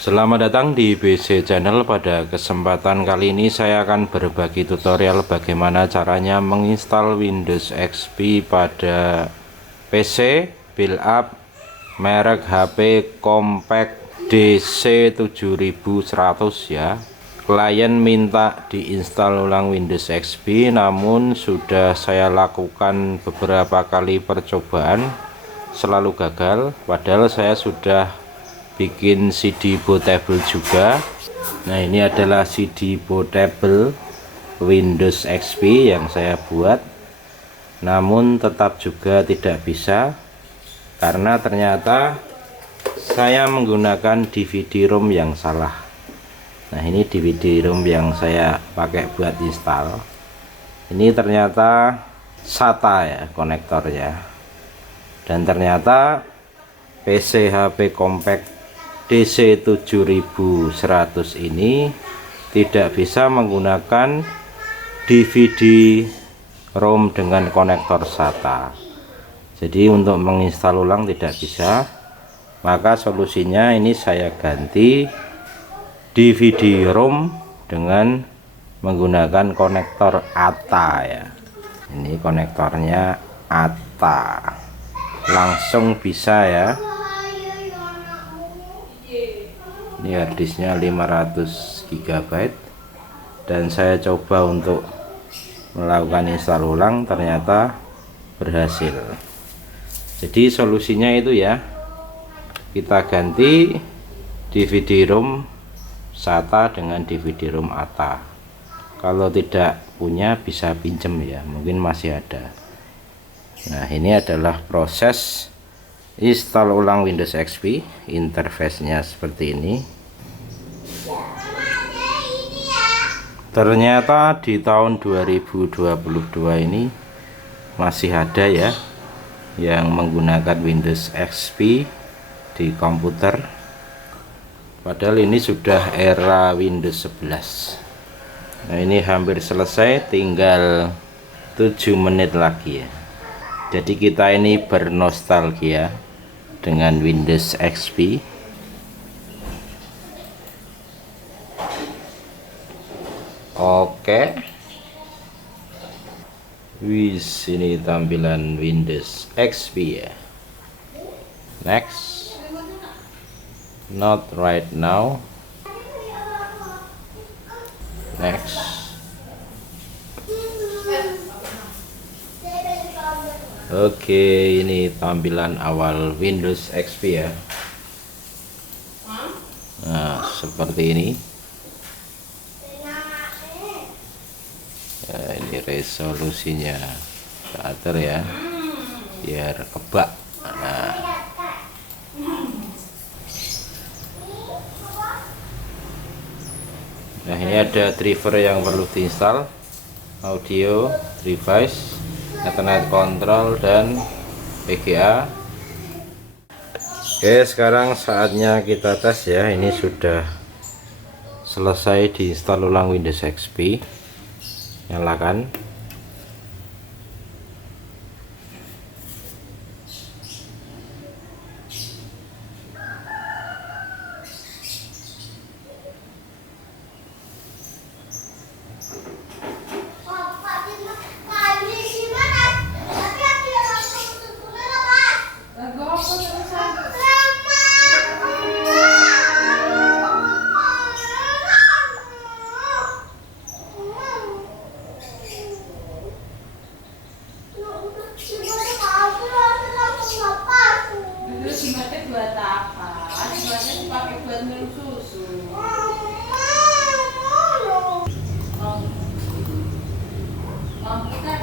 Selamat datang di BC Channel. Pada kesempatan kali ini saya akan berbagi tutorial bagaimana caranya menginstal Windows XP pada PC build up merek HP Compact DC7100 ya. Klien minta diinstal ulang Windows XP, namun sudah saya lakukan beberapa kali percobaan selalu gagal, padahal saya sudah bikin CD bootable juga. Nah, ini adalah CD bootable Windows XP yang saya buat, namun tetap juga tidak bisa karena ternyata saya menggunakan DVD-ROM yang salah. Nah, ini DVD-ROM yang saya pakai buat install. Ini ternyata SATA ya konektornya, dan ternyata PC HP Compact DC7100 ini tidak bisa menggunakan DVD ROM dengan konektor SATA. Jadi untuk menginstal ulang tidak bisa. Maka solusinya ini saya ganti DVD ROM dengan menggunakan konektor ATA ya. Ini konektornya ATA, langsung bisa ya. Ini harddisknya 500 GB, dan saya coba untuk melakukan install ulang, ternyata berhasil. Jadi solusinya itu ya, kita ganti DVD-ROM SATA dengan DVD-ROM ATA. Kalau tidak punya bisa pinjem ya, mungkin masih ada. Nah, ini adalah proses install ulang Windows XP. Interface-nya seperti ini. Ternyata di tahun 2022 ini masih ada ya yang menggunakan Windows XP di komputer, padahal ini sudah era Windows 11. Nah, ini hampir selesai, tinggal 7 menit lagi ya. Jadi kita ini bernostalgia dengan Windows XP. Oke. Wis, ini tampilan Windows XP ya. Next. Not right now. Next. Oke, ini tampilan awal Windows XP ya. Nah, seperti ini. Ya, ini resolusinya atur ya, biar kebak. Nah, ini ada driver yang perlu diinstal: audio, device, Ethernet control, dan VGA. Oke, sekarang saatnya kita tes ya. Ini sudah selesai diinstal ulang Windows XP. Nyalakan. Buat apa? Buatnya dipakai buat minum susu. Mau kita?